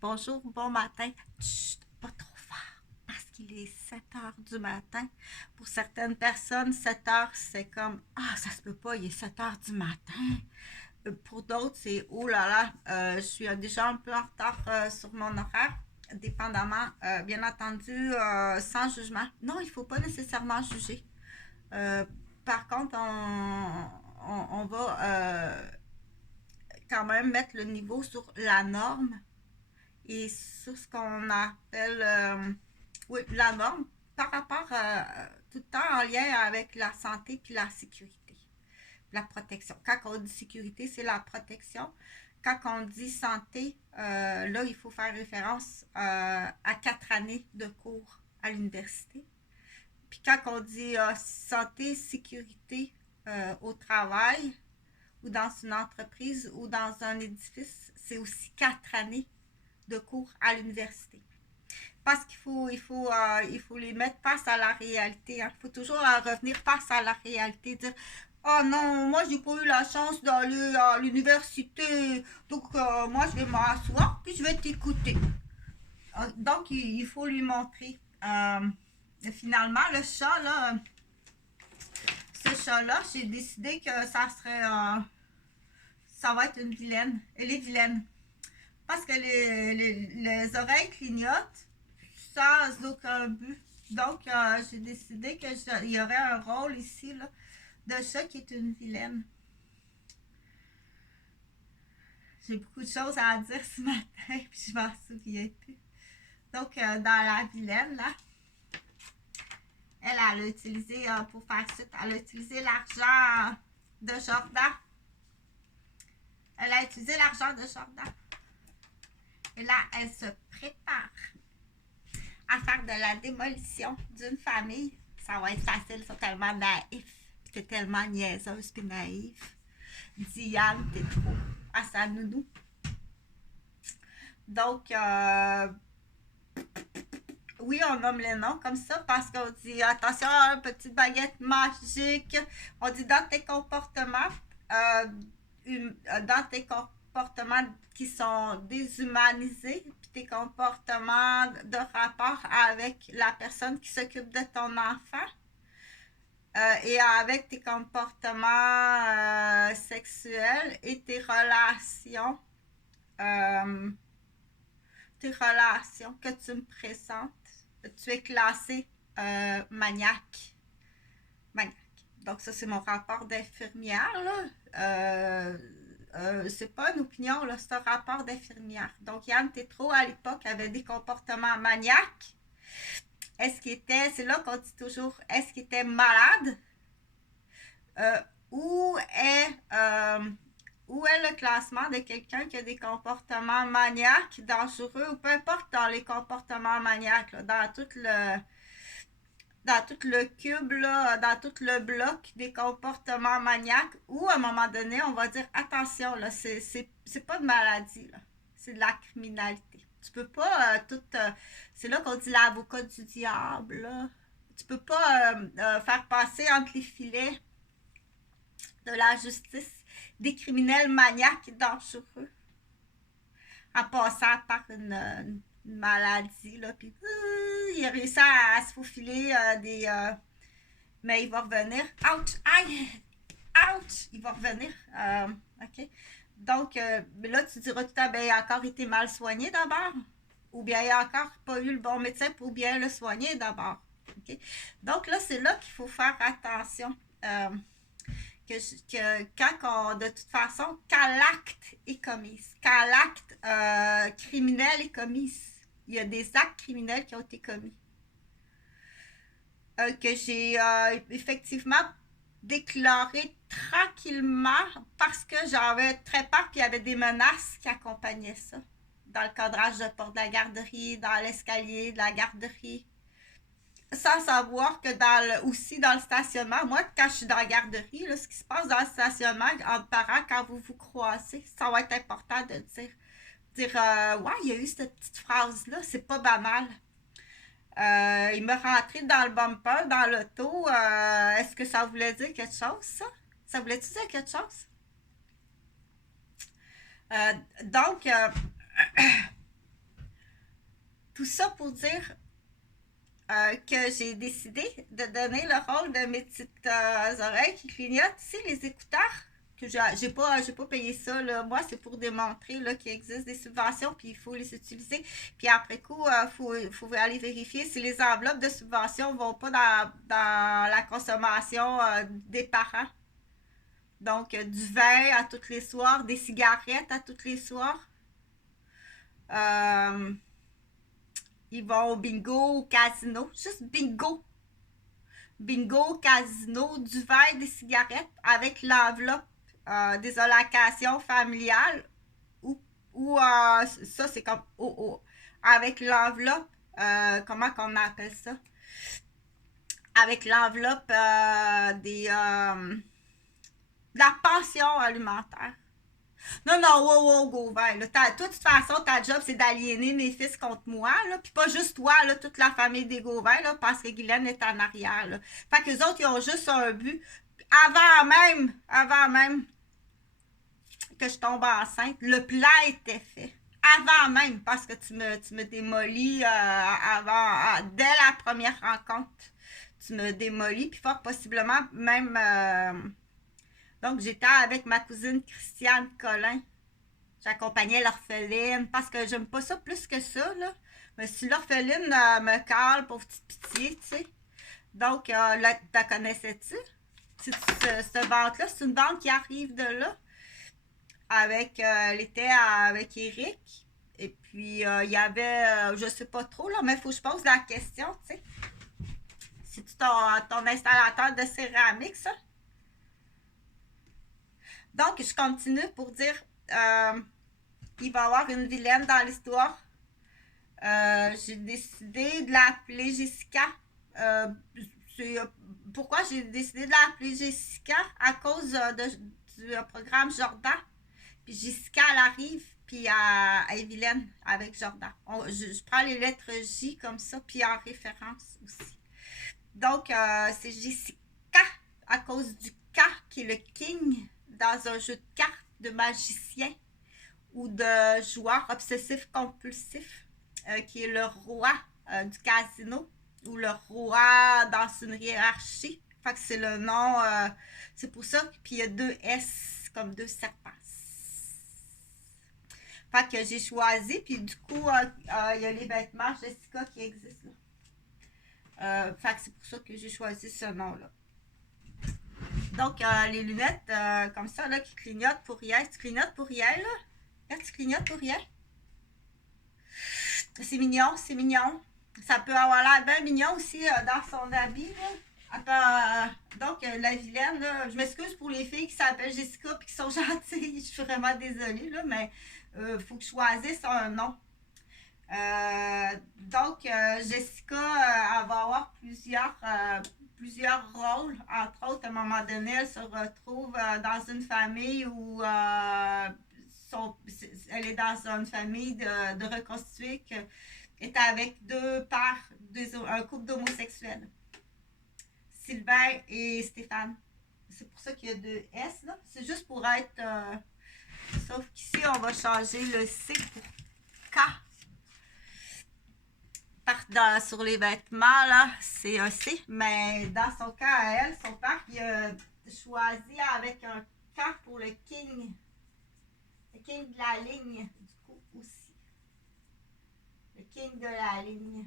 Bonjour, bon matin. Chut, pas trop fort, parce qu'il est 7 heures du matin. Pour certaines personnes, 7 heures, c'est comme, ah, ça se peut pas, il est 7 heures du matin. Pour d'autres, c'est, oh là là, je suis déjà un peu en retard sur mon horaire, dépendamment, bien entendu, sans jugement. Non, il faut pas nécessairement juger. Euh, Par contre, on va quand même mettre le niveau sur la norme et sur ce qu'on appelle oui, la norme par rapport tout le temps en lien avec la santé puis la sécurité, la protection. Quand on dit sécurité, c'est la protection. Quand on dit santé, là, il faut faire référence à 4 années de cours à l'université. Puis quand on dit santé, sécurité au travail, ou dans une entreprise, ou dans un édifice, c'est aussi 4 années de cours à l'université. Parce il faut les mettre face à la réalité. Hein. Il faut toujours revenir face à la réalité. Dire, oh non, moi j'ai pas eu la chance d'aller à l'université. Donc moi je vais m'asseoir puis je vais t'écouter. Donc il faut lui montrer. Finalement, le chat, là, ce chat-là, j'ai décidé que ça serait. Ça va être une vilaine. Elle est vilaine. Parce que les oreilles clignotent sans aucun but. Donc, j'ai décidé qu'il y aurait un rôle ici là, de chat qui est une vilaine. J'ai beaucoup de choses à dire ce matin, puis je m'en souviens plus. Donc, dans la vilaine, là, elle a utilisé, pour faire suite, elle a utilisé l'argent de Jordan. Elle a utilisé l'argent de Jordan. Et là, elle se prépare à faire de la démolition d'une famille. Ça va être facile, ils sont tellement naïfs. T'es tellement niaiseuse puis naïve. Diane, t'es trop à sa nounou. Donc, oui, on nomme les noms comme ça parce qu'on dit attention, petite baguette magique. On dit dans tes comportements, dans tes comportements qui sont déshumanisés, puis tes comportements de rapport avec la personne qui s'occupe de ton enfant. Et avec tes comportements sexuels et euh, tes relations que tu me présentes, tu es classé maniaque. Maniaque. Donc ça, c'est mon rapport d'infirmière, là. C'est pas une opinion, là, c'est un rapport d'infirmière. Donc Yann Tétrault, à l'époque, avait des comportements maniaques. Est-ce qu'il était, c'est là qu'on dit toujours, est-ce qu'il était malade? Euh, où est où est le classement de quelqu'un qui a des comportements maniaques, dangereux, ou peu importe dans les comportements maniaques, là, dans tout le cube, là, dans tout le bloc des comportements maniaques, où à un moment donné, on va dire attention, là, c'est pas de maladie, là, c'est de la criminalité. Tu peux pas tout. C'est là qu'on dit l'avocat du diable, là. Tu peux pas faire passer entre les filets de la justice des criminels maniaques dangereux en passant par une maladie, là, puis il a réussi à se faufiler mais il va revenir. Ouch! Aïe! Ouch! Il va revenir. OK? Donc, là, tu diras tout à l'heure, il a encore été mal soigné d'abord, ou bien il a encore pas eu le bon médecin pour bien le soigner d'abord. OK? Donc, là, c'est là qu'il faut faire attention. Quand de toute façon, quand l'acte est commis, quand l'acte criminel est commis, il y a des actes criminels qui ont été commis, que j'ai effectivement déclaré tranquillement parce que j'avais très peur qu'il y avait des menaces qui accompagnaient ça. Dans le cadrage de porte de la garderie, dans l'escalier de la garderie, sans savoir que aussi dans le stationnement, moi, quand je suis dans la garderie, là, ce qui se passe dans le stationnement, entre parents, quand vous vous croisez, ça va être important de dire ouais, il y a eu cette petite phrase-là, c'est pas banal. Il m'a rentré dans le bumper, dans l'auto. Est-ce que ça voulait dire quelque chose, ça? Ça voulait-tu dire quelque chose? Donc, tout ça pour dire que j'ai décidé de donner le rôle de mes petites oreilles qui clignotent. Tu sais, les écouteurs, que j'ai pas payé ça, là. Moi, c'est pour démontrer là, qu'il existe des subventions, puis il faut les utiliser. Puis après coup, faut aller vérifier si les enveloppes de subventions vont pas dans la consommation des parents. Donc, du vin à tous les soirs, des cigarettes à tous les soirs. Euh, Ils vont au bingo, au casino. Juste bingo. Bingo, casino, du vin, des cigarettes avec l'enveloppe des allocations familiales. Ou ça, c'est comme avec l'enveloppe, comment qu'on appelle ça? Avec l'enveloppe de la pension alimentaire. Non, non, wow, wow, Gauvin. Là, toi, de toute façon, ta job, c'est d'aliéner mes fils contre moi. Là. Puis pas juste toi, là, toute la famille des Gauvin, là, parce que Guylaine est en arrière. Là. Fait que les autres, ils ont juste un but. Avant même que je tombe enceinte, le plan était fait. Avant même, parce que tu me démolis dès la première rencontre. Tu me démolis, puis fort possiblement même... donc, j'étais avec ma cousine Christiane Collin. J'accompagnais l'orpheline parce que j'aime pas ça plus que ça, là. Mais si l'orpheline me cale pour petite pitié, tu sais. Donc, là, t'as connaissais-tu? Ce vente-là, c'est une vente qui arrive de là. Elle était avec Eric. Et puis, il y avait, je sais pas trop, là, mais il faut que je pose la question, tu sais. C'est-tu ton installateur de céramique, ça? Donc, je continue pour dire, il va y avoir une vilaine dans l'histoire. J'ai décidé de l'appeler Jessica. Euh, Pourquoi j'ai décidé de l'appeler Jessica? À cause du programme Jordan. Puis Jessica, elle arrive, puis elle est vilaine avec Jordan. Je prends les lettres J comme ça, puis en référence aussi. Donc, c'est Jessica à cause du K qui est le king dans un jeu de cartes de magicien ou de joueur obsessif-compulsif qui est le roi du casino ou le roi dans une hiérarchie. Fait que c'est le nom, c'est pour ça. Puis il y a deux S comme deux serpents. Fait que j'ai choisi, puis du coup, il y a les vêtements Jessica qui existent là. Fait que c'est pour ça que j'ai choisi ce nom-là. Donc, les lunettes comme ça, là, qui clignotent pour rien. Tu clignotes pour rien, là? Là, tu clignotes pour rien. C'est mignon, c'est mignon. Ça peut avoir l'air bien mignon aussi dans son habit, là. Donc, la vilaine, là, je m'excuse pour les filles qui s'appellent Jessica et qui sont gentilles. Je suis vraiment désolée, là, mais faut que je choisisse un nom. Donc, Jessica, elle va avoir plusieurs rôles. Entre autres, à un moment donné, elle se retrouve dans une famille où elle est dans une famille de reconstitués qui est avec deux pères, un couple d'homosexuels. Sylvain et Stéphane. C'est pour ça qu'il y a deux S, là. C'est juste pour être... sauf qu'ici, on va changer le C pour K. Sur les vêtements, là, c'est un C, mais dans son cas à elle, son père, il a choisi avec un K pour le king. Le king de la ligne, du coup, aussi. Le king de la ligne.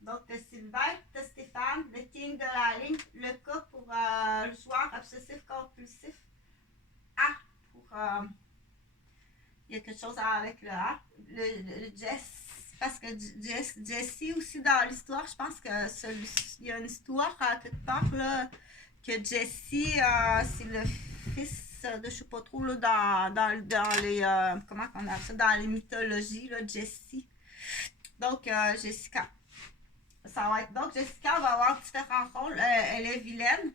Donc, t'as Sylvain, t'as Stéphane, le king de la ligne, le K pour le joueur obsessif-compulsif. A pour... il y a quelque chose avec le A. Le Jess. Parce que Jesse aussi dans l'histoire, je pense qu'il y a une histoire quelque part là, que Jesse, c'est le fils de je sais pas trop là, dans les comment on appelle ça, dans les mythologies, là, Jesse. Donc Jessica. Ça va être. Donc Jessica va avoir différents rôles. Elle est vilaine.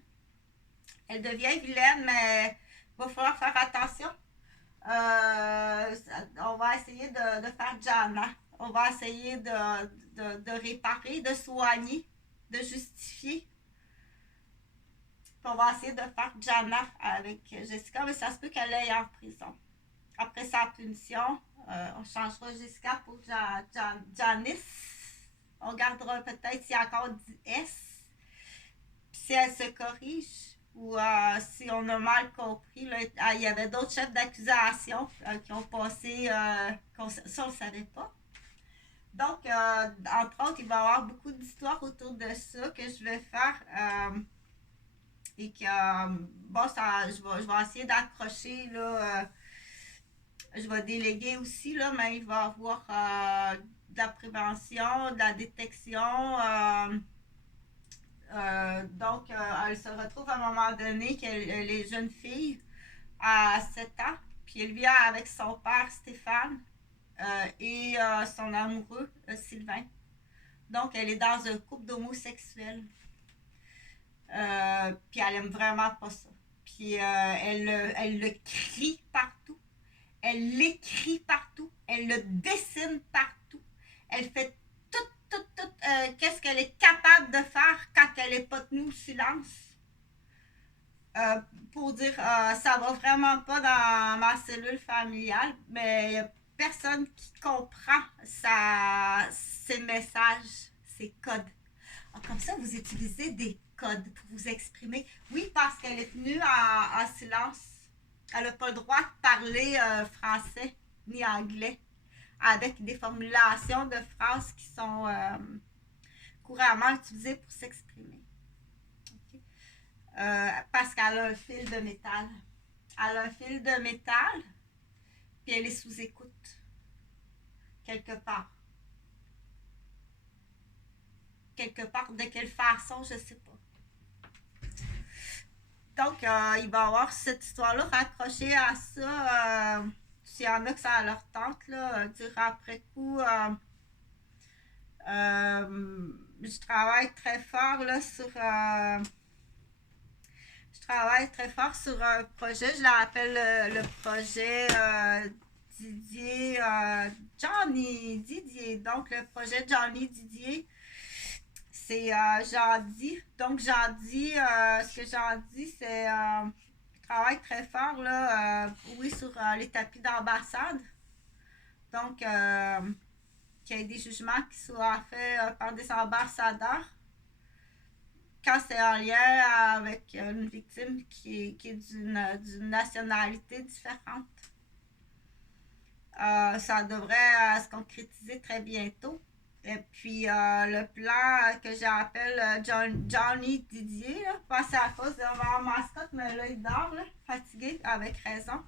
Elle devient vilaine, mais il va falloir faire attention. On va essayer de faire Jana. On va essayer de réparer, de soigner, de justifier. Puis on va essayer de faire Jana avec Jessica, mais ça se peut qu'elle aille en prison. Après sa punition, On changera Jessica pour Janice. On gardera peut-être s'il y a encore du S. Puis si elle se corrige ou si on a mal compris, là, il y avait d'autres chefs d'accusation qui ont passé, ça on ne savait pas. Donc, entre autres, il va y avoir beaucoup d'histoires autour de ça que je vais faire et que, bon, je vais essayer d'accrocher, là, je vais déléguer aussi, là, mais il va y avoir de la prévention, de la détection. Donc, elle se retrouve à un moment donné qu'elle est jeune fille à 7 ans, puis elle vit avec son père Stéphane et son amoureux Sylvain. Donc, elle est dans un couple d'homosexuels. Puis elle aime vraiment pas ça. Puis elle le crie partout. Elle l'écrit partout. Elle le dessine partout. Elle fait tout, qu'est-ce qu'elle est capable de faire quand elle n'est pas tenue au silence. Pour dire, ça va vraiment pas dans ma cellule familiale, mais il n'y a personne qui comprend ses messages, ses codes. Alors, comme ça, vous utilisez des codes pour vous exprimer. Oui, parce qu'elle est tenue en silence. Elle n'a pas le droit de parler français ni anglais avec des formulations de phrases qui sont couramment utilisées pour s'exprimer. Okay. Parce qu'elle a un fil de métal. Elle a un fil de métal, puis elle est sous écoute, quelque part. Quelque part, de quelle façon, je ne sais pas. Donc, il va y avoir cette histoire-là raccrochée à ça. S'il y en a que ça leur tente, là, dire après coup, je travaille très fort là, sur. Je travaille très fort sur un projet. Je l'appelle le projet Didier. Johnny Didier. Donc, le projet Johnny Didier. C'est Jandy. Donc, Jandy, ce que Jandy, c'est travaille très fort, là, oui, sur les tapis d'ambassade. Donc, qu'il y ait des jugements qui soient faits par des ambassadeurs. Quand c'est en lien avec une victime qui est d'une nationalité différente. Ça devrait se concrétiser très bientôt. Et puis, le plan que j'appelle Johnny Didier, là, pas c'est à cause de ma mascotte, mais là, il dort, là, fatigué, avec raison.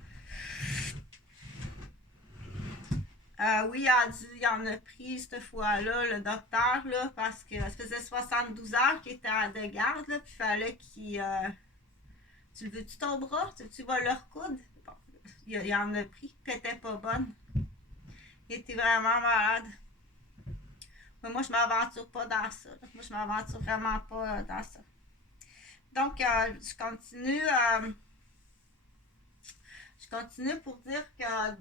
Oui, il en a pris cette fois-là, le docteur, là, parce que ça faisait 72 heures qu'il était à de garde, là, puis il fallait qu'il... tu le veux-tu ton bras? Tu vas le recoudre? Bon, il en a pris, puis elle était pas bonne. Il était vraiment malade. Mais moi, je m'aventure pas dans ça. Moi, je m'aventure vraiment pas dans ça. Donc, je continue. Je continue pour dire que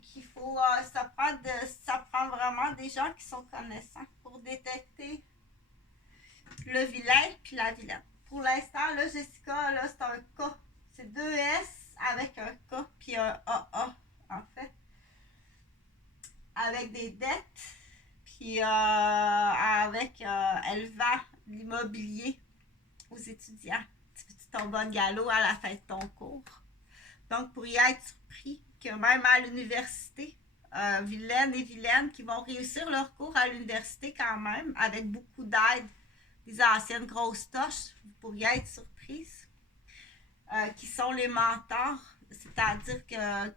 qu'il faut ça prend vraiment des gens qui sont connaissants pour détecter le vilain puis la vilaine. Pour l'instant, là, Jessica, là, c'est un K. C'est 2 S avec un K puis un AA, en fait. Avec des dettes, puis avec elle vend l'immobilier aux étudiants. Tu tombes en galop à la fin de ton cours. Donc, pour y être surpris que même à l'université, vilaines et vilaines qui vont réussir leur cours à l'université quand même, avec beaucoup d'aide des anciennes grosses toches, vous pourriez être surprise, qui sont les mentors. C'est-à-dire que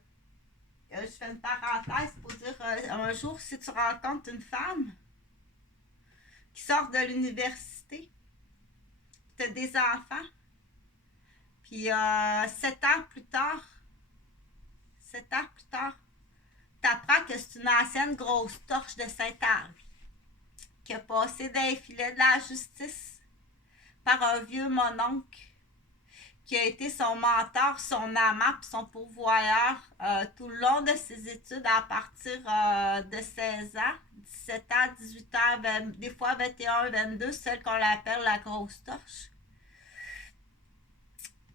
je fais une parenthèse pour dire un jour, si tu rencontres une femme qui sort de l'université, tu as des enfants, puis 7 ans plus tard, tu apprends que c'est une ancienne grosse torche de Saint-Arles qui a passé dans les filets de la justice par un vieux mononcle qui a été son mentor, son amant, son pourvoyeur tout le long de ses études à partir de 16 ans, 17 ans, 18 ans, 20, des fois 21, 22, celle qu'on appelle la grosse torche.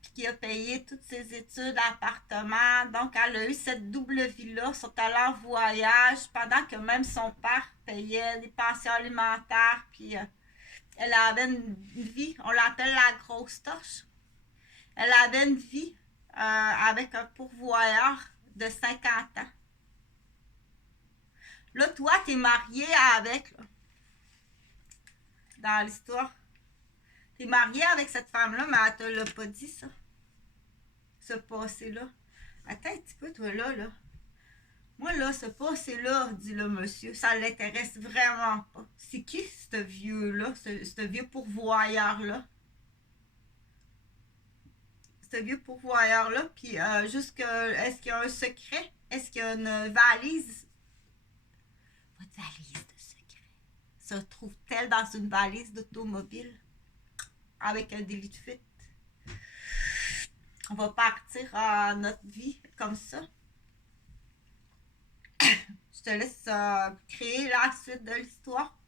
Puis qui a payé toutes ses études, appartement. Donc, elle a eu cette double vie-là. Ils sont allés en voyage pendant que même son père payait des pensions alimentaires. Puis, elle avait une vie, on l'appelle la grosse torche. Elle avait une vie avec un pourvoyeur de 50 ans. Là, toi, t'es marié avec, là, dans l'histoire. T'es marié avec cette femme-là, mais elle te l'a pas dit, ça. Ce passé-là. Attends un petit peu, toi, là. Moi, là, ce passé-là, dit le monsieur, ça l'intéresse vraiment pas. C'est qui, ce vieux-là, ce vieux pourvoyeur-là? Ce vieux pourvoyeur-là, puis est-ce qu'il y a un secret? Est-ce qu'il y a une valise? Pas de valise de secret. Se trouve-t-elle dans une valise d'automobile? Avec un délit de fuite? On va partir à notre vie comme ça. Je te laisse créer la suite de l'histoire.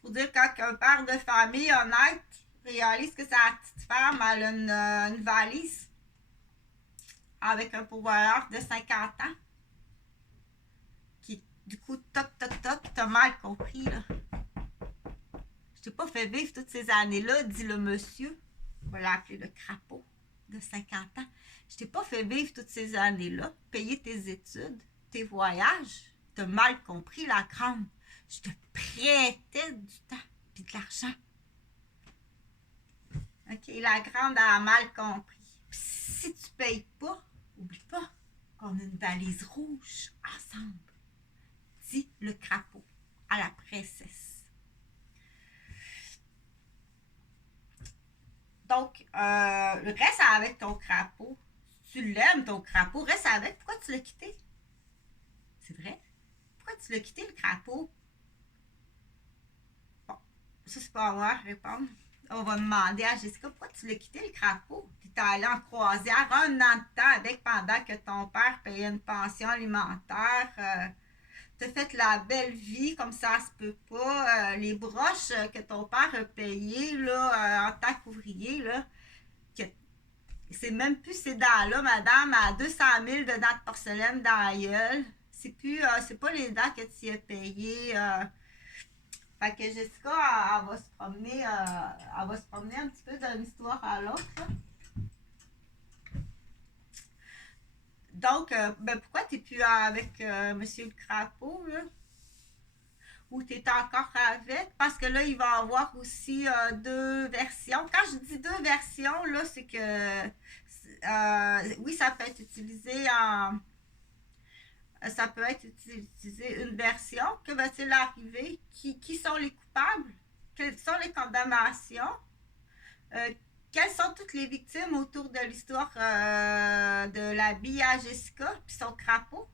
Pour dire quand un père de famille honnête réalise que sa petite femme a une valise avec un pourvoyeur de 50 ans qui, du coup, toc, t'as mal compris, là. Je t'ai pas fait vivre toutes ces années-là, dit le monsieur. On va l'appeler le crapaud de 50 ans. Je t'ai pas fait vivre toutes ces années-là, payer tes études, tes voyages. T'as mal compris, la grande. Je te prêtais du temps puis de l'argent. OK, la grande a mal compris. Puis si tu payes pas, oublie pas qu'on a une valise rouge ensemble, dit le crapaud à la princesse. Donc, reste avec ton crapaud. Si tu l'aimes, ton crapaud, reste avec. Pourquoi tu l'as quitté? C'est vrai? Pourquoi tu l'as quitté, le crapaud? Bon, ça, c'est pas à moi à répondre. On va demander à Jessica, pourquoi tu l'as quitté, le crapaud? Tu es allé en croisière 1 an de temps avec pendant que ton père payait une pension alimentaire. T'as fait la belle vie comme ça se peut pas. Les broches que ton père a payées là, en tant qu'ouvrier, là, que c'est même plus ces dents-là, madame, à 200 000 de dents de porcelaine dans la gueule. C'est plus, c'est pas les dents que tu as payées. Fait que Jessica, elle va se promener un petit peu d'une histoire à l'autre. Donc, pourquoi tu n'es plus avec Monsieur le Crapaud, là? Ou tu es encore avec? Parce que là, il va y avoir aussi 2 versions. Quand je dis 2 versions, là, c'est que oui, ça peut être utilisé en. Ça peut être utilisé une version. Que va-t-il arriver? Qui sont les coupables? Quelles sont les condamnations? Quelles sont toutes les victimes autour de l'histoire de la bille à Jessica puis son crapaud?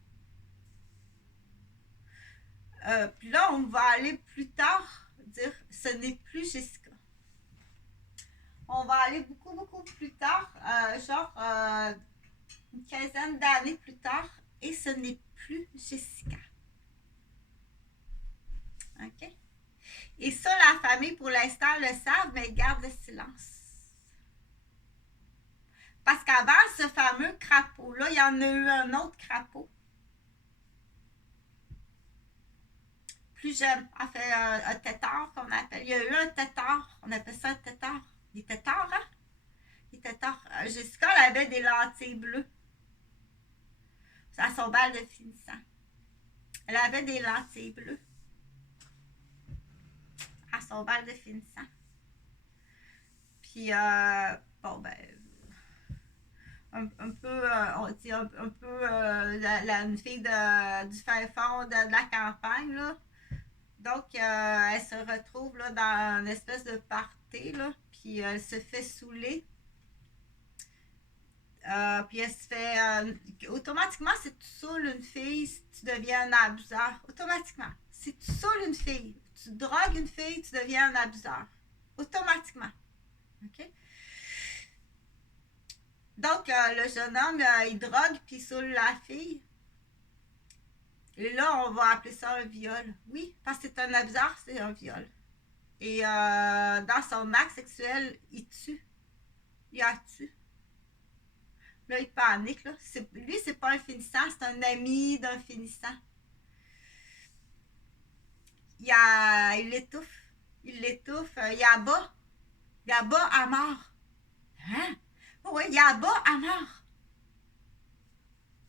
Puis là, on va aller plus tard dire ce n'est plus Jessica. On va aller beaucoup, beaucoup plus tard, une quinzaine d'années plus tard, et ce n'est plus Jessica. OK? Et ça, la famille, pour l'instant, le savent, mais garde le silence. Parce qu'avant ce fameux crapaud-là, il y en a eu un autre crapaud. Plus jeune, en fait, un tétard qu'on appelle. Il y a eu un tétard, on appelle ça un tétard. Des tétards, hein? Des tétards. Jessica, elle avait des lentilles bleues. C'est à son bal de finissant. Elle avait des lentilles bleues. À son bal de finissant. Puis, bon, ben, un peu, on dit un peu une fille du fin fond de la campagne, là. Donc, elle se retrouve là, dans une espèce de party, là, puis elle se fait saouler. Puis elle se fait. Automatiquement, si tu saoules une fille, tu deviens un abuseur. Automatiquement. Si tu saoules une fille, tu drogues une fille, tu deviens un abuseur. Automatiquement. OK? Donc, le jeune homme, il drogue puis il saoule la fille. Et là, on va appeler ça un viol. Oui, parce que c'est un abuseur, c'est un viol. Et dans son acte sexuel, il tue. Il a tué. Là, il panique, là. Lui, c'est pas un finissant, c'est un ami d'un finissant. Il l'étouffe. Il l'étouffe. Il abat. Il abat à mort. Hein? Oui, il abat à mort.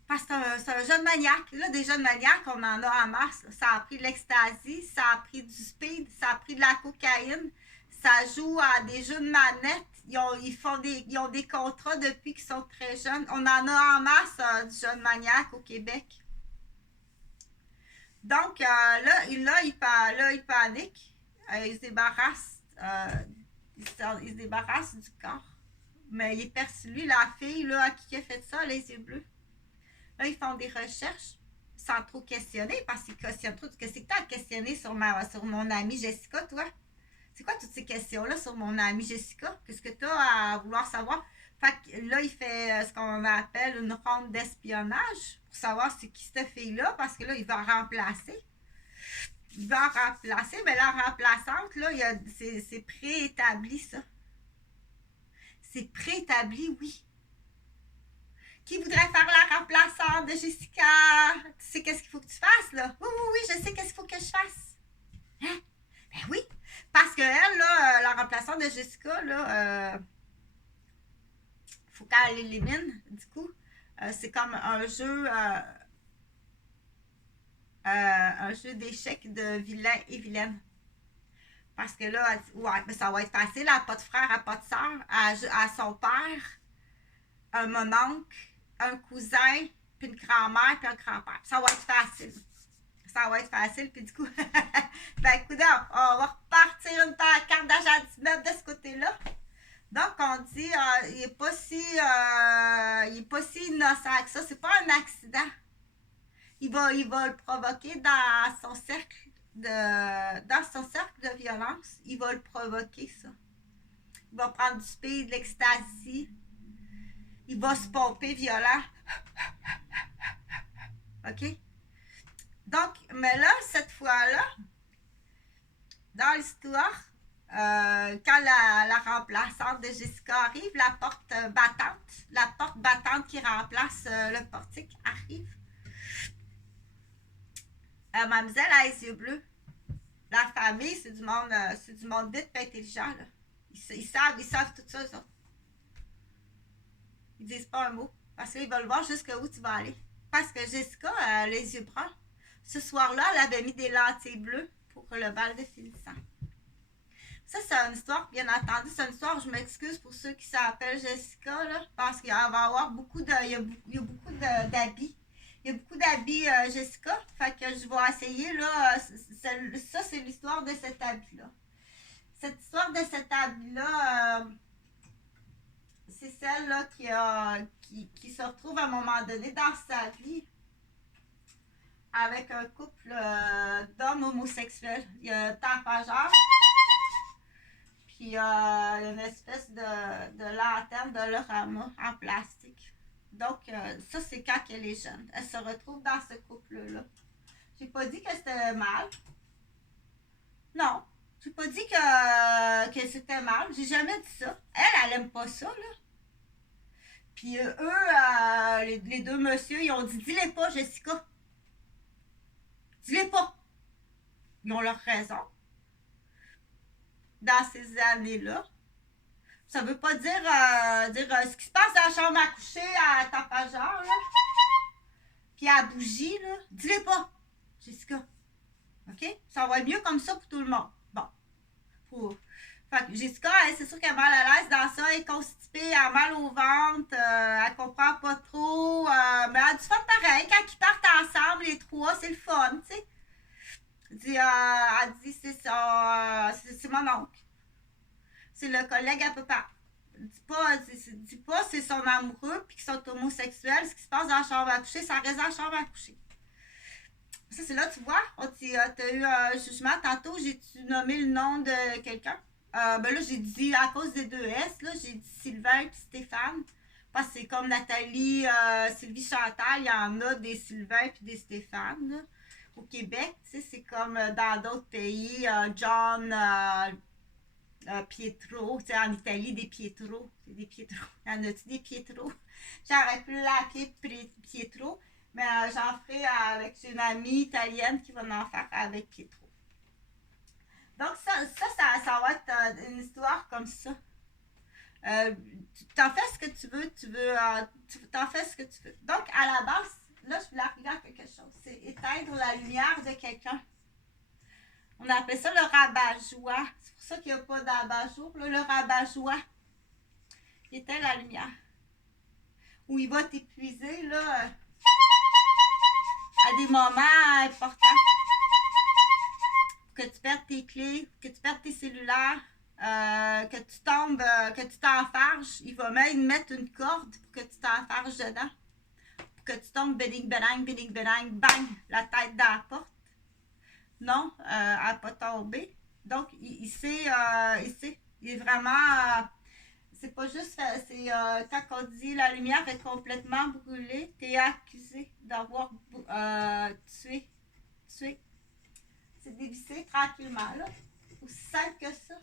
Parce que c'est un jeune maniaque. Là, des jeunes maniaques, on en a en masse. Là. Ça a pris de l'ecstasy, ça a pris du speed, ça a pris de la cocaïne. Ça joue à des jeux de manette. Ils ont des contrats depuis qu'ils sont très jeunes. On en a en masse du jeune maniaque au Québec. Donc, il panique. Il se débarrasse. Il se débarrasse du corps. Mais il est perçu. Lui, la fille là, à qui il a fait ça, les yeux bleus. Là, ils font des recherches sans trop questionner parce qu'ils questionnent trop. Qu'est-ce que tu as à questionner sur mon amie Jessica, toi? C'est quoi toutes ces questions-là sur mon amie Jessica? Qu'est-ce que tu as à vouloir savoir? Fait que là, il fait ce qu'on appelle une ronde d'espionnage pour savoir c'est qui cette fille-là parce que là, il va remplacer. Il va remplacer, mais la remplaçante, là, c'est préétabli, ça. C'est préétabli, oui. Qui voudrait faire la remplaçante de Jessica? Tu sais qu'est-ce qu'il faut que tu fasses, là? Oui, oui, oui, je sais qu'est-ce qu'il faut que je fasse. Hein? Ben oui. Parce que elle, là, la remplaçante de Jessica, là, faut qu'elle l'élimine, du coup. C'est comme un jeu d'échecs de vilain et vilaine. Parce que là, ouais, mais ça va être facile. Elle n'a pas de frère, elle n'a pas de soeur. À son père, mon oncle, un cousin, puis une grand-mère, puis un grand-père. Ça va être facile. Ça va être facile, puis du coup, ben écoute, on va repartir une carte d'agent d'immeuble de ce côté-là. Donc, on dit, il n'est pas si innocent que ça. C'est pas un accident. Il va le provoquer dans son cercle de violence. Il va le provoquer, ça. Il va prendre du speed, de l'ecstasy. Il va se pomper violent. OK? Donc, mais là, cette fois-là, dans l'histoire, quand la remplaçante de Jessica arrive, la porte battante qui remplace le portique arrive. Mademoiselle a les yeux bleus. La famille, c'est du monde vite et intelligent. Là. Ils savent tout ça, ça. Ils disent pas un mot. Parce qu'ils veulent voir jusqu'où tu vas aller. Parce que Jessica a les yeux bruns. Ce soir-là, elle avait mis des lentilles bleues pour le bal de finissant. Ça, c'est une histoire, bien entendu, c'est une histoire, je m'excuse pour ceux qui s'appellent Jessica, là, parce qu'il va y avoir beaucoup il y a beaucoup d'habits. Il y a beaucoup d'habits Jessica, fait que je vais essayer, là, ça, c'est l'histoire de cet habit-là. Cette histoire de cet habit-là, c'est celle-là qui se retrouve à un moment donné dans sa vie avec un couple d'hommes homosexuels. Il y a un tapageur, puis une espèce de lanterne de l'orama en plastique. Donc, ça, c'est quand elle est jeune. Elle se retrouve dans ce couple-là. J'ai pas dit que c'était mal. Non. J'ai pas dit que c'était mal. J'ai jamais dit ça. Elle aime pas ça, là. Puis eux, les deux messieurs, ils ont dit, dis-les pas, Jessica. Dis-les pas. Ils ont leur raison. Dans ces années-là. Ça veut pas dire, ce qui se passe dans la chambre à coucher à tapageur, là. Puis à la bougie, là. Dis-les pas, Jessica. OK? Ça va être mieux comme ça pour tout le monde. Bon. Fait que Jessica, c'est sûr qu'elle est mal à l'aise dans ça. Elle est constipée, elle a mal au ventre, elle comprend pas trop. Mais elle a du fun pareil. Quand ils partent ensemble, les trois, c'est le fun, tu sais. Elle dit, c'est ça, c'est mon oncle. C'est le collègue à papa. Dis pas c'est son amoureux puis qu'ils sont homosexuels. Ce qui se passe dans la chambre à coucher, ça reste dans la chambre à coucher. Ça, c'est là, tu vois, tu as eu un jugement. Tantôt, j'ai-tu nommé le nom de quelqu'un? Ben là, j'ai dit, à cause des deux S, là, j'ai dit Sylvain et Stéphane. Parce que c'est comme Nathalie, Sylvie Chantal, il y en a des Sylvain et des Stéphane. Là. Au Québec, tu sais, c'est comme dans d'autres pays, John, Pietro, tu sais, en Italie, des Pietro. C'est des Pietro. Y en a-tu des Pietro? J'aurais pu l'appeler Pietro, mais j'en ferai avec une amie italienne qui va en faire avec Pietro. Donc, ça va être une histoire comme ça. T'en fais ce que tu veux, t'en fais ce que tu veux. Donc, à la base, là, je voulais arriver à quelque chose. C'est éteindre la lumière de quelqu'un. On appelle ça le rabat-joie. C'est pour ça qu'il n'y a pas d'abat-jour. Le rabat-joie, il éteint la lumière. Ou il va t'épuiser, là, à des moments importants. Que tu perdes tes clés, que tu perdes tes cellulaires, que tu tombes, que tu t'enfarges. Il va même mettre une corde pour que tu t'enfarges dedans. Pour que tu tombes, béding, béding, bang, la tête dans la porte. Non, elle n'a pas tombé. Donc, il sait, il est vraiment. C'est pas juste. C'est quand on dit la lumière est complètement brûlée, tu es accusé d'avoir tué. C'est dévissé tranquillement, là. Aussi simple que ça.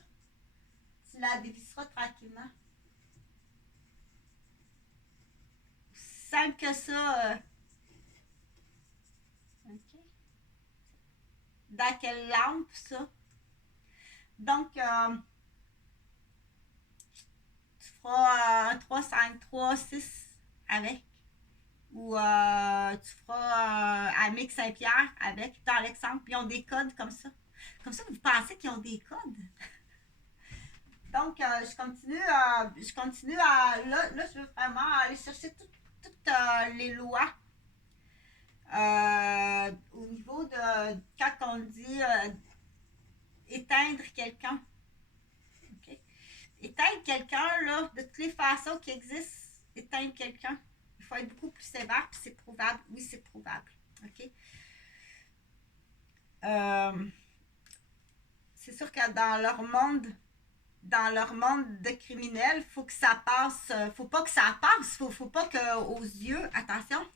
Tu la dévisseras tranquillement. Aussi simple que ça. OK. Dans quelle lampe, ça? Donc, tu feras un 3, 5, 3, 6 avec. Ou tu feras à Mick Saint-Pierre avec, dans l'exemple. Ils ont des codes comme ça. Comme ça, vous pensez qu'ils ont des codes? Donc, je continue à. Là, je veux vraiment aller chercher toutes les lois au niveau de quand on dit éteindre quelqu'un. Okay? Éteindre quelqu'un, là, de toutes les façons qui existent, éteindre quelqu'un, il faut être beaucoup plus sévère, puis c'est prouvable. Oui, c'est prouvable. OK? C'est sûr que dans leur monde de criminels, faut que ça passe, faut pas que ça passe, faut pas que aux yeux, attention,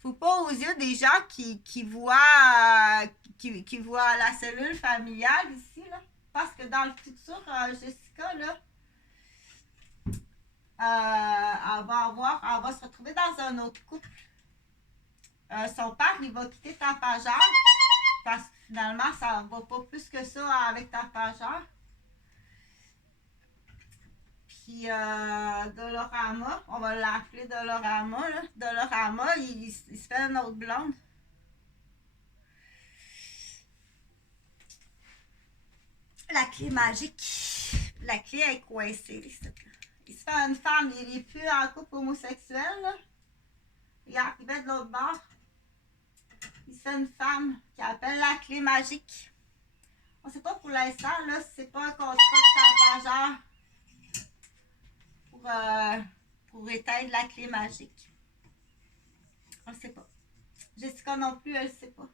faut pas aux yeux des gens qui voient la cellule familiale ici, là, parce que dans le futur, Jessica, là, elle va se retrouver dans un autre couple. Son père, il va quitter Tapageur, parce que finalement, ça va pas plus que ça avec Tapageur. Puis Dolorama, on va l'appeler Dolorama, là. Dolorama, il se fait une autre blonde. La clé magique. La clé est coincée. Il se fait une femme, il n'est plus en couple homosexuel, là. Il arrivait de l'autre bord. Il se fait une femme qui appelle la clé magique. On ne sait pas pour l'instant, là, si c'est pas un contrat de tapageur pour éteindre la clé magique. On ne sait pas. Jessica non plus, elle ne sait pas.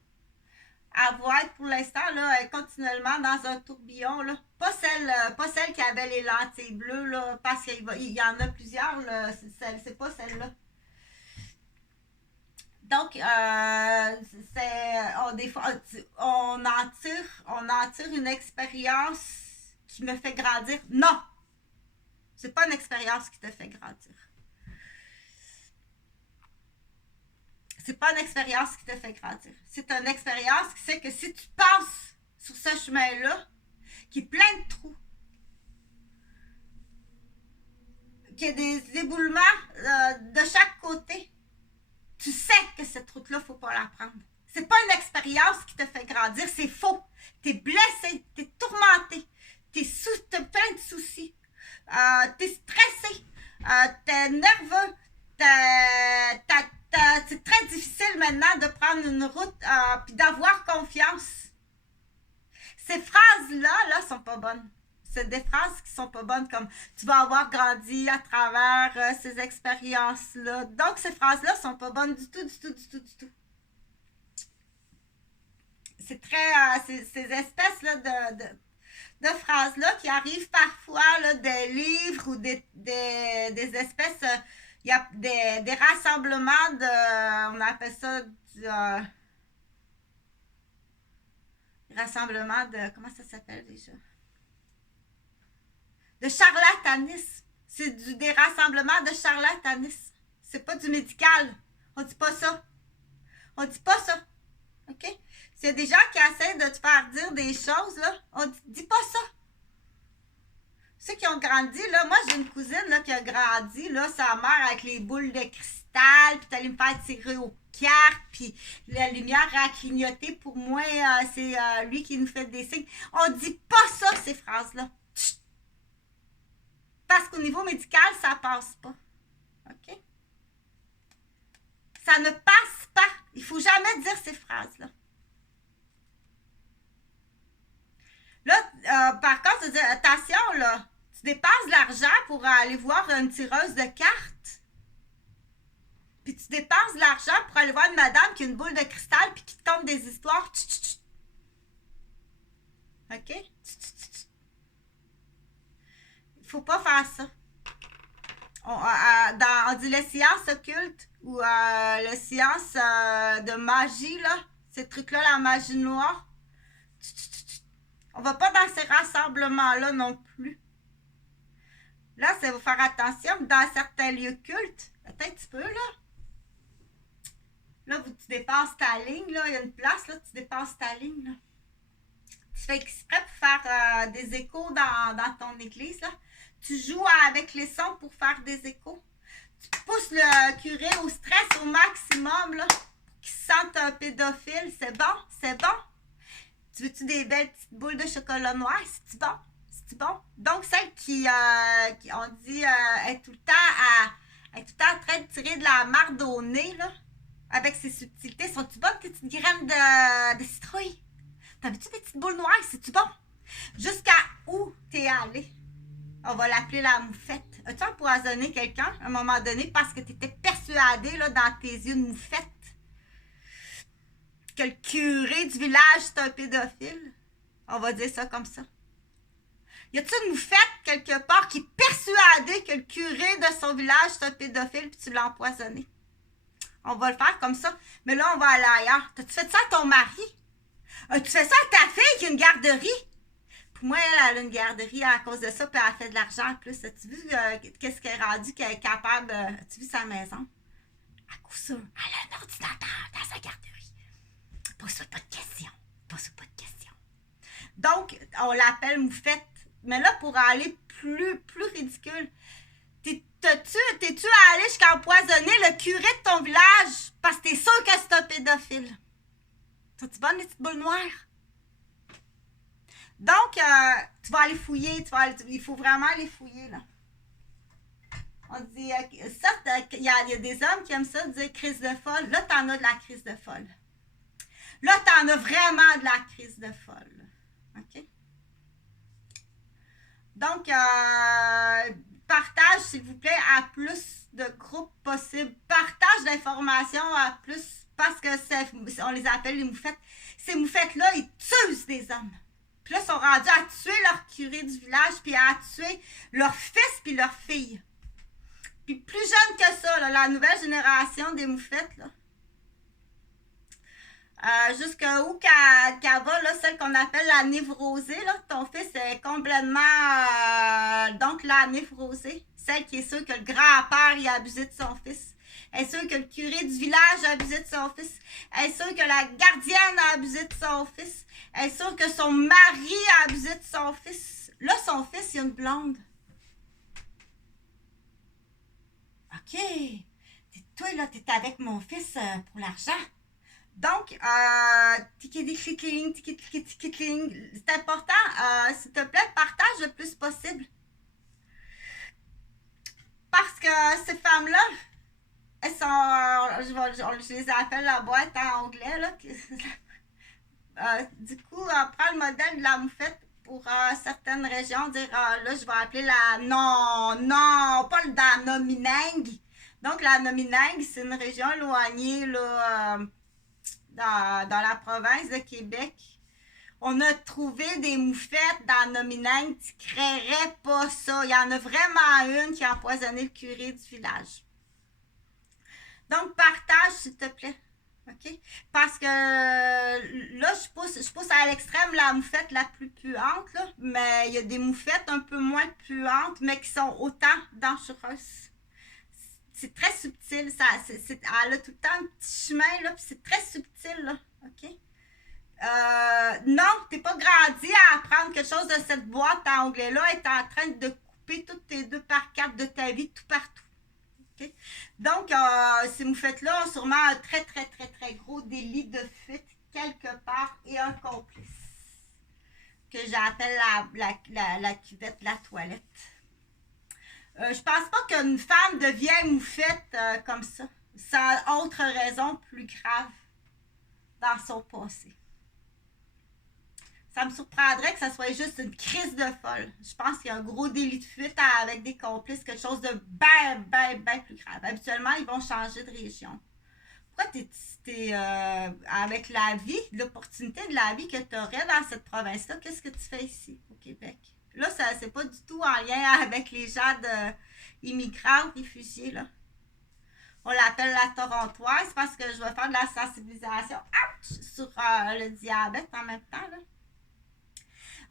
Elle va être pour l'instant, là, elle est continuellement dans un tourbillon, là. Pas celle qui avait les lentilles bleues, là, parce qu'il y en a plusieurs, là. C'est pas celle-là. Donc, des fois, on en tire une expérience qui me fait grandir. Non! C'est pas une expérience qui te fait grandir. C'est pas une expérience qui te fait grandir. C'est une expérience qui fait que si tu passes sur ce chemin-là, qui est plein de trous, qu'il y a des éboulements de chaque côté, tu sais que cette route-là, faut pas la prendre. C'est pas une expérience qui te fait grandir, c'est faux. T'es blessé, t'es tourmenté, t'as plein de soucis, t'es stressé, t'es nerveux, c'est très difficile maintenant de prendre une route puis d'avoir confiance. Ces phrases-là, sont pas bonnes. C'est des phrases qui sont pas bonnes, comme tu vas avoir grandi à travers ces expériences-là. Donc, ces phrases-là sont pas bonnes du tout. C'est très. Ces espèces-là de phrases-là qui arrivent parfois là, des livres ou des espèces. Il y a des rassemblements de. On appelle ça du. Rassemblement de. Comment ça s'appelle déjà? De charlatanisme. C'est des rassemblements de charlatanisme. C'est pas du médical. On dit pas ça. On dit pas ça. OK? S'il y a des gens qui essaient de te faire dire des choses, là, on dit pas ça. Ceux qui ont grandi, là, moi j'ai une cousine là, qui a grandi, là, sa mère avec les boules de cristal, puis t'allais me faire tirer aux cartes, puis la lumière a clignoté pour moi, c'est lui qui nous fait des signes. On dit pas ça, ces phrases-là. Parce qu'au niveau médical, ça passe pas. OK? Ça ne passe pas. Il faut jamais dire ces phrases-là. Là, par contre, tu dis, attention, là, tu dépenses de l'argent pour aller voir une tireuse de cartes. Puis tu dépenses de l'argent pour aller voir une madame qui a une boule de cristal puis qui te conte des histoires. OK? Il faut pas faire ça. On dit les sciences occultes ou les sciences de magie, là, ces trucs-là, la magie noire. On va pas dans ces rassemblements-là non plus. Là, c'est vous faire attention dans certains lieux cultes. Attends un petit peu, là. Là, tu dépasses ta ligne, là. Il y a une place, là, tu dépasses ta ligne, là. Tu fais exprès pour faire des échos dans ton église, là. Tu joues avec les sons pour faire des échos. Tu pousses le curé au stress au maximum, là, pour qu'il se sente un pédophile. C'est bon, c'est bon. Tu veux-tu des belles petites boules de chocolat noir? C'est-tu bon? C'est-tu bon? Donc, celle qui on dit, est tout le temps en train de tirer de la marde au nez, là, avec ses subtilités. Sont-tu bonnes, tes petites graines de citrouille? T'as vu-tu des petites boules noires? C'est-tu bon? Jusqu'à où t'es allé? On va l'appeler la moufette. As-tu empoisonné quelqu'un à un moment donné parce que tu étais persuadé là, dans tes yeux de moufette que le curé du village c'est un pédophile? On va dire ça comme ça. Y a-tu une moufette quelque part qui est persuadée que le curé de son village c'est un pédophile puis tu l'as empoisonné? On va le faire comme ça. Mais là, on va aller ailleurs. T'as-tu fait ça à ton mari? As-tu fait ça à ta fille qui a une garderie? Pour moi, elle a une garderie à cause de ça, puis elle a fait de l'argent en plus. As-tu vu qu'est-ce qu'elle est rendue, qu'elle est capable... as-tu vu sa maison? À coup sûr, elle a un ordinateur dans sa garderie. Pose-toi pas de questions. Pose-toi pas de questions. Donc, on l'appelle moufette. Mais là, pour aller plus ridicule, t'es-tu allé jusqu'à empoisonner le curé de ton village parce que t'es sûr que c'est un pédophile? T'as-tu bonne les petites boules noires? Donc, tu vas aller fouiller. Il faut vraiment aller fouiller, là. On dit, il y a des hommes qui aiment ça, dire crise de folle. Là, t'en as de la crise de folle. Là, t'en as vraiment de la crise de folle. OK? Donc, partage, s'il vous plaît, à plus de groupes possibles. Partage l'information à plus, parce que on les appelle les moufettes. Ces moufettes-là, ils tuent des hommes. Puis là, ils sont rendus à tuer leur curé du village, puis à tuer leur fils puis leur fille. Puis plus jeune que ça, là, la nouvelle génération des moufettes, là. Jusqu'à où qu'elle va, là, celle qu'on appelle la névrosée, là. Ton fils est complètement, donc, la névrosée. Celle qui est sûre que le grand-père y a abusé de son fils. Elle est sûre que le curé du village a abusé de son fils. Elle est sûre que la gardienne a abusé de son fils. Elle est sûre que son mari a abusé de son fils. Là, son fils, il a une blonde. OK. Toi, là, t'es avec mon fils pour l'argent. Donc, c'est important, s'il te plaît, partage le plus possible. Parce que ces femmes-là, elles sont, je les appelle la boîte en anglais, là. Du coup, prends le modèle de la moufette pour certaines régions, dire, là, je vais appeler la... Non, pas le Danomineng. Donc, la Nomineng, c'est une région éloignée, là, dans la province de Québec. On a trouvé des moufettes dans Nomineng, tu créerais pas ça. Il y en a vraiment une qui a empoisonné le curé du village. Donc, partage, s'il te plaît. OK? Parce que là, je pousse à l'extrême la moufette la plus puante, là, mais il y a des moufettes un peu moins puantes, mais qui sont autant dangereuses. C'est très subtil, elle a tout le temps un petit chemin, là, puis c'est très subtil, là, ok? Non, t'es pas grandi à apprendre quelque chose de cette boîte à onglets-là et t'es en train de couper toutes tes 2/4 de ta vie tout partout. Okay? Donc, ces moufettes-là ont sûrement un très, très, très, très gros délit de fuite quelque part et un complice que j'appelle la cuvette de la toilette. Je pense pas qu'une femme devienne moufette comme ça, sans autre raison plus grave dans son passé. Ça me surprendrait que ça soit juste une crise de folle. Je pense qu'il y a un gros délit de fuite avec des complices, quelque chose de bien plus grave. Habituellement, ils vont changer de région. Pourquoi t'es avec la vie, l'opportunité de la vie que tu aurais dans cette province-là, qu'est-ce que tu fais ici, au Québec? Là, ça c'est pas du tout en lien avec les gens immigrants ou réfugiés, là. On l'appelle la Torontoise parce que je vais faire de la sensibilisation sur le diabète en même temps, là.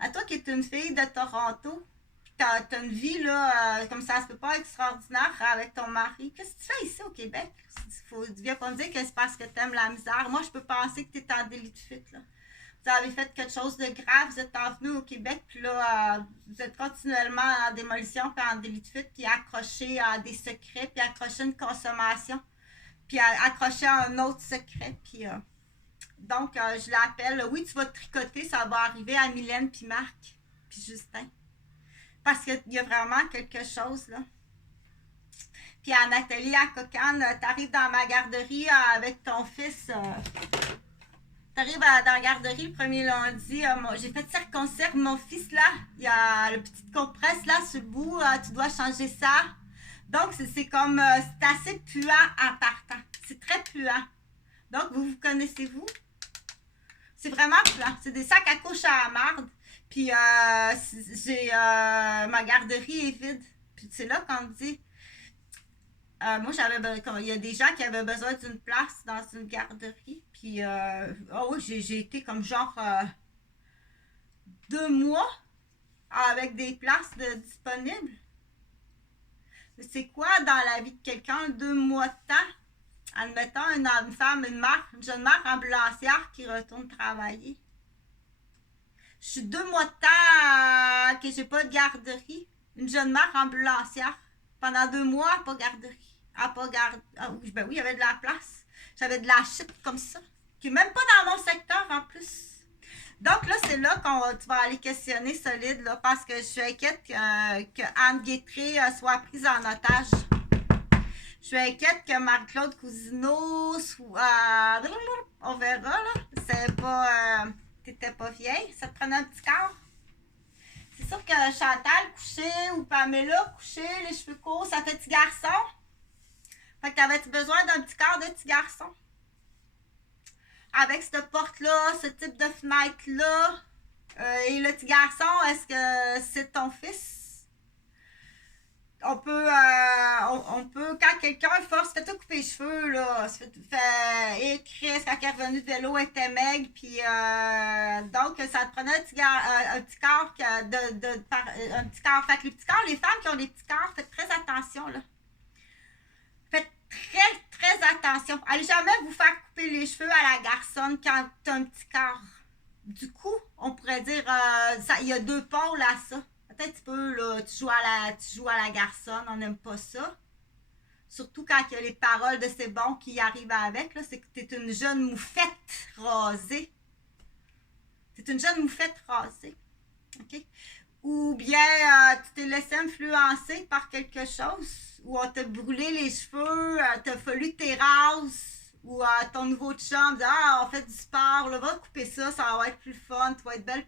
À toi qui es une fille de Toronto, t'as une vie là, comme ça se peut pas extraordinaire avec ton mari. Qu'est-ce que tu fais ici au Québec? Tu viens pas me dire que c'est parce que t'aimes la misère. Moi, je peux penser que t'es en délit de fuite, là. Vous avez fait quelque chose de grave, vous êtes venu au Québec, puis là, vous êtes continuellement en démolition, puis en délit de fuite, puis accroché à des secrets, puis accroché à une consommation, puis accroché à un autre secret, puis... Donc, je l'appelle. Oui, tu vas tricoter, ça va arriver à Mylène, puis Marc, puis Justin. Parce qu'il y a vraiment quelque chose, là. Puis à Nathalie, à Cocanne, t'arrives dans ma garderie avec ton fils. T'arrives dans la garderie le premier lundi. J'ai fait circoncire mon fils, là. Il y a la petite compresse, là, sur le bout. Tu dois changer ça. Donc, c'est comme... c'est assez puant en partant. C'est très puant. Donc, vous connaissez, vous? C'est vraiment plat. C'est des sacs à couche à la marde. Puis ma garderie est vide. Puis c'est là qu'on me dit. Moi, il y a des gens qui avaient besoin d'une place dans une garderie. Puis oui, j'ai été comme genre 2 mois avec des places disponibles. C'est quoi dans la vie de quelqu'un 2 mois de temps? Admettons une femme, une jeune mère ambulancière qui retourne travailler. Je suis 2 mois de temps que j'ai pas de garderie. Une jeune mère ambulancière. Pendant 2 mois, pas garderie. Oui, il y avait de la place. J'avais de la shit comme ça. Qui est même pas dans mon secteur en plus. Donc là, c'est là que tu vas aller questionner solide, là, parce que je suis inquiète que Anne Guétré soit prise en otage. Je suis inquiète que Marie-Claude Cousineau soit... on verra, là. C'est pas... t'étais pas vieille, ça te prenait un petit quart. C'est sûr que Chantal couché ou Pamela couché, les cheveux courts, ça fait petit garçon. Fait que t'avais-tu besoin d'un petit quart de petit garçon? Avec cette porte-là, ce type de fenêtre-là, et le petit garçon, est-ce que c'est ton fils? On peut, quand quelqu'un force, fais-toi couper les cheveux, là. Et Chris, quand il est revenu de vélo, elle était maigre, puis donc, ça te prenait un petit corps, un petit corps. Fait que les petits corps, les femmes qui ont des petits corps, faites très attention, là. Faites très, très attention. Allez jamais vous faire couper les cheveux à la garçonne quand tu as un petit corps. Du coup, on pourrait dire, il y a 2 pôles à ça. Peut-être tu peux, là, tu joues à la garçonne, on n'aime pas ça. Surtout quand il y a les paroles de C'est bon qui arrivent avec, là, c'est que tu es une jeune moufette rasée. Tu es une jeune moufette rasée. OK? Ou bien tu t'es laissé influencer par quelque chose, ou on t'a brûlé les cheveux, t'as fallu que t'es rases, ou ton nouveau chum dit on fait du sport, là, va couper ça, ça va être plus fun, tu vas être belle